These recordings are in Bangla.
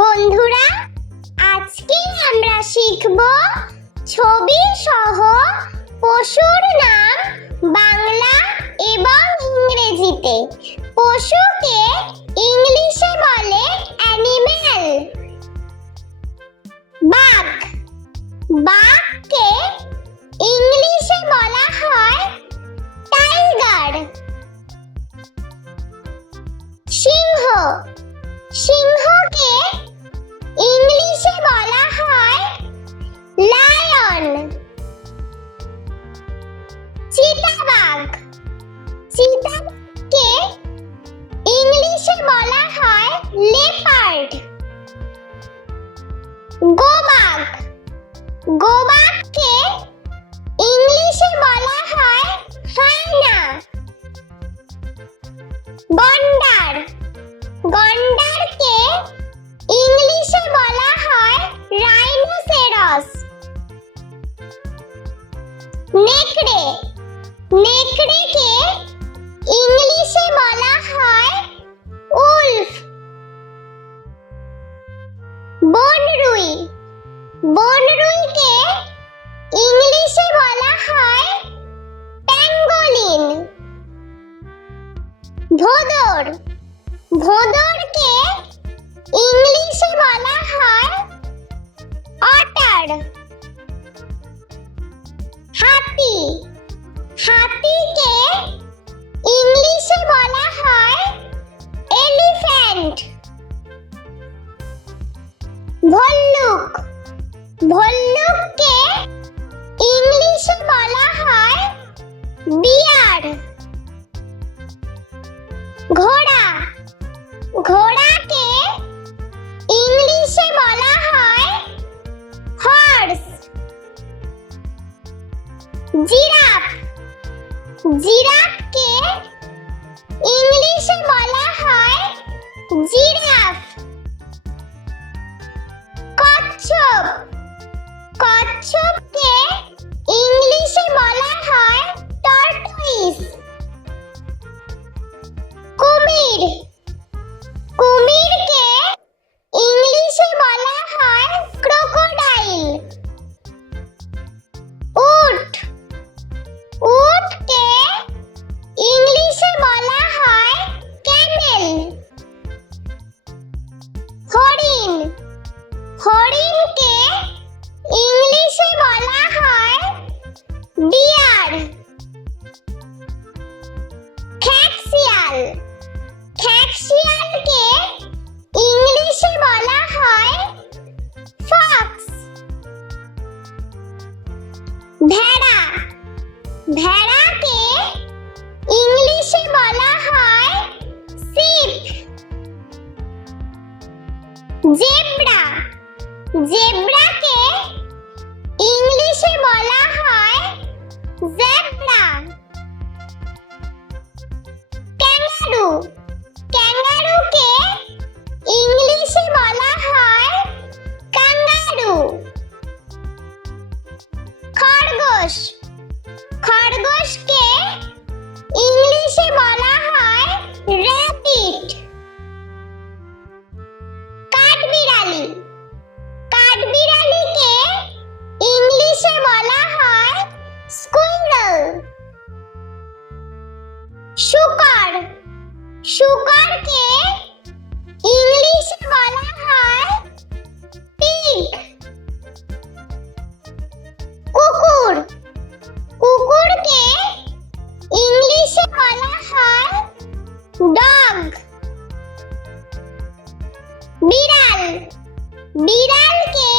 বন্ধুরা, আজকে আমরা শিখব ছবি সহ পশুর নাম বাংলা এবং ইংরেজিতে। পশুকে ইংলিশে বলে অ্যানিম্যাল। বাঘ, বাঘকে ইংলিশে বলা হয় টাইগার। সিংহ, সিংহকে ইংলিশে বলা হয় লায়ন। চিতাবাঘ, চিতাবাঘকে ইংলিশে বলা হয় লেপার্ড। গোবাগ, গোবাগকে ইংলিশে বলা হয় হায়না। গন্ডার, গন্ডারকে ইংলিশে বলা হয় রাইনোসেরাস। নেকড়ে, নেকড়েকে ইংলিশে বলা হয় উলফ। বনরুই, বনরুইকে ইংলিশে বলা হয় প্যাঙ্গোলিন। ভোঁদর, ভোঁদরকে ইংলিশে বলা হয় অটার। হাতি, হাতিকে ইংলিশে বলা হয় এলিফ্যান্ট। ভল্লুক, ভল্লুককে ইংলিশে বলা হয় বিয়ার। ঘোড়া, ঘোড়াকে ইংলিশে বলা হয় হর্স। জিরাফ, জিরাফকে ইংলিশে বলা হয় জিরাফ। কচ্ছপ, কচ্ছপকে ইংলিশে বলা হয় টর্টয়েস। কুমির, কুমিরকে ইংলিশে বলা হয় ক্রোকোডাইল। উট, উটকে ইংলিশে বলা হয় ক্যামেল। হরিণ, হরিণকে ইংলিশে বলা হয় ডিয়ার। খ্যাঁকশিয়াল, খ্যাঁকশিয়ালকে ইংলিশে বলা হয় ফক্স। ভেড়া, ভেড়াকে ইংলিশে বলা হয় শিপ। জেব্রা, জেব্রাকে ইংলিশে বলা হয় জেব্রা। ক্যাঙ্গারু, ক্যাঙ্গারুকে ইংলিশে বলা হয় কাঙ্গারু। খরগোশ, খরগোশকে ইংলিশে বলা হয় র‍্যাবিট। কাঠবিড়ালি, কাঠবিড়ালিকে ইংলিশে বলা হয় স্কুইরল। শূকর, শূকরকে ইংলিশে বলা হয় পিগ। কুকুর, কুকুরকে ইংলিশে বলা হয় ডগ। বিড়াল, বিড়ালকে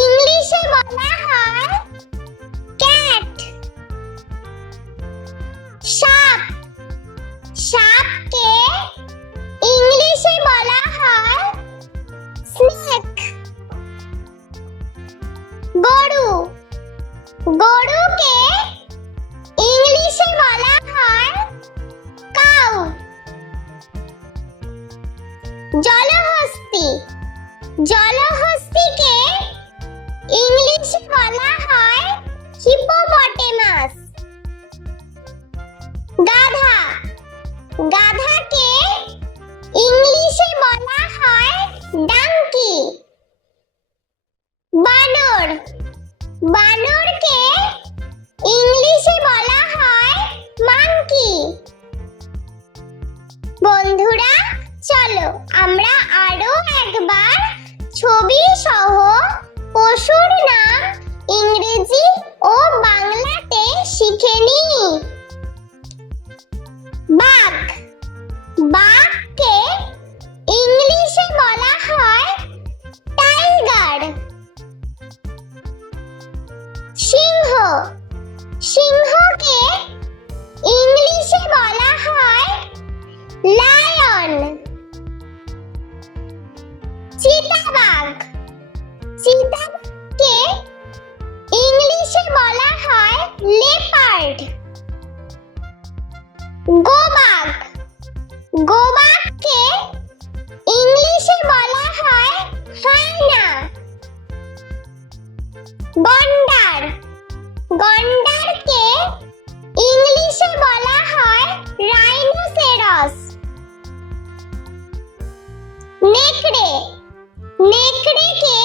ইংলিশে বলা হয় ক্যাট। সাপ, সাপকে ইংলিশে বলা হয় স্নেক। গরু, গরুকে ইংলিশে বলা হয় কাউ। জলহস্তী, জলহস্তীকে ইংলিশে বলা হয় হিপোপটেমাস। গাধা, গাধাকে ইংলিশে বলা হয় চলো আমরা আরো একবার ছবি সহ পশুর নাম ইংরেজি ও বাংলাতে শিখে নিই। বাঘ। বাঘকে ইংলিশে বলা হয় টাইগার। সিংহ। সিংহকে ইংলিশে বলা হয় লায়ন। চিতাবাঘ। চিতাবাঘকে ইংলিশে বলা হয় লেপার্ড। গোবাগ। গোবাগকে ইংলিশে বলা হয় হায়না। গন্ডার। গন্ডারকে ইংলিশে বলা হয় রাইনোসেরাস। নেকড়ে। নেকড়েকে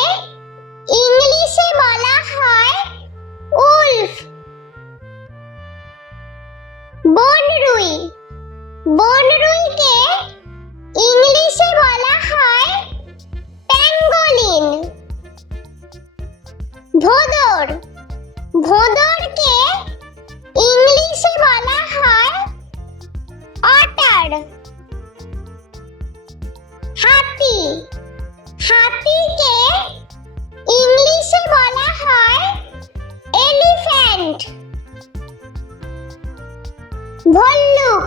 ইংলিশে বলা হয় উলফ। বনরুই। বনরুইকে ইংলিশে বলা হয় প্যাঙ্গোলিন। ভোঁদর। ভোঁদরকে ইংলিশে বলা হয় অটার। হাতি। হাতিকে ইংলিশে বলা হয় এলিফ্যান্ট। ভল্লুক।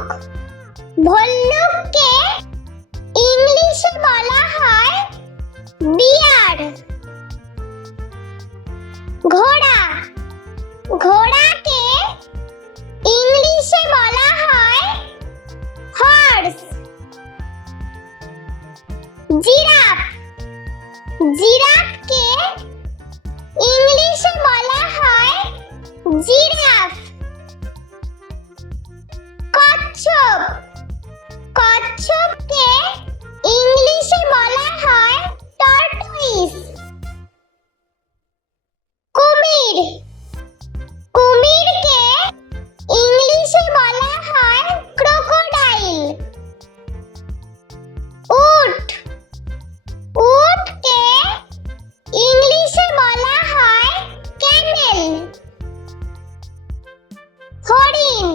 ভল্লুককে ইংলিশে বলা হয় বিয়ার। ঘোড়া। ঘোড়াকে ইংলিশে বলা হয় হর্স। জিরাফ। জিরাফকে ইংলিশে বলা হয় জিরাফ। কচ্ছপ। কচ্ছপকে ইংলিশে বলা হয় টর্টুইস। কুমির। কুমিরকে ইংলিশে বলা হয় ক্রোকোডাইল। উট। উটকে ইংলিশে বলা হয় ক্যামেল। হরিণ।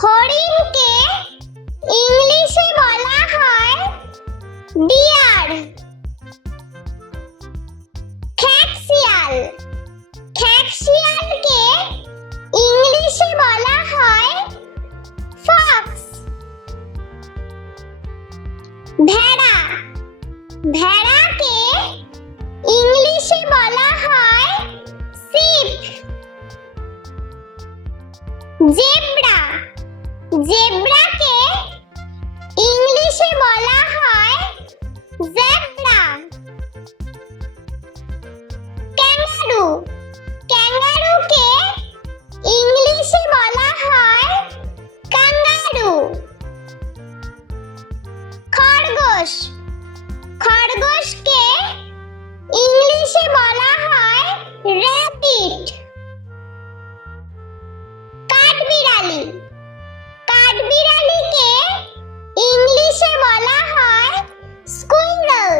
হরিণকে ইংলিশে বলা হয় ডিয়ার। খ্যাঁকশিয়াল। খ্যাঁকশিয়ালকে ইংলিশে বলা হয় ফক্স। ভেড়া। ভেড়াকে ইংলিশে বলা হয় শিপ। জেব্রা। জেব্রাকে ইংলিশে বলা হয় জেব্রা। ক্যাঙ্গারু। ক্যাঙ্গারুকে ইংলিশে বলা হয় কাঙ্গারু। খরগোশ। খরগোশকে ইংলিশে বলা হয় র‍্যাবিট। কাঠবিড়ালি। কাঠবিড়ালিকে ইংলিশে বলা হয় স্কুইরল।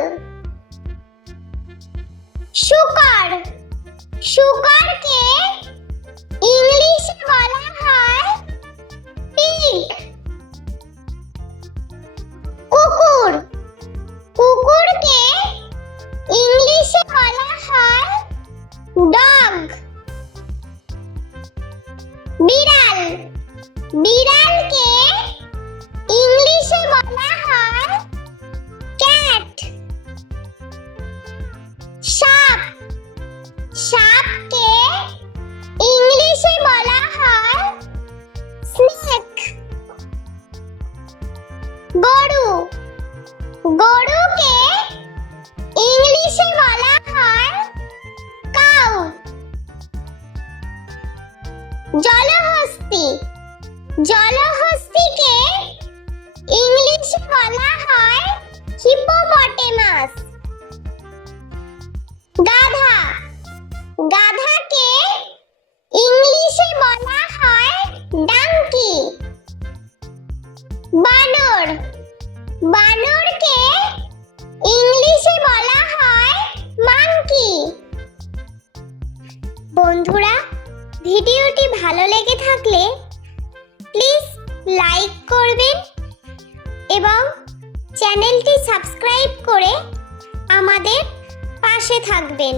শুকর। শুকরকে ইংলিশে বলা হয় পিগ। কুকুর। কুকুরকে ইংলিশে বলা হয় ডগ। বিড়াল। বিড়ালকে ইংলিশে বলা হয় ক্যাট। সাপ। সাপকে ইংলিশে বলা হয় স্নেক। গরু। গরুকে ইংলিশে বলা হয় কাউ। জলহস্তী। জলহস্তীকে ইংলিশে বলা হয় হিপোপটেমাস। গাধা। গাধাকে ইংলিশে বলা হয় ডাঙ্কি। বানর। বানর থাকলে প্লিজ লাইক করবেন এবং চ্যানেলটি সাবস্ক্রাইব করে আমাদের পাশে থাকবেন।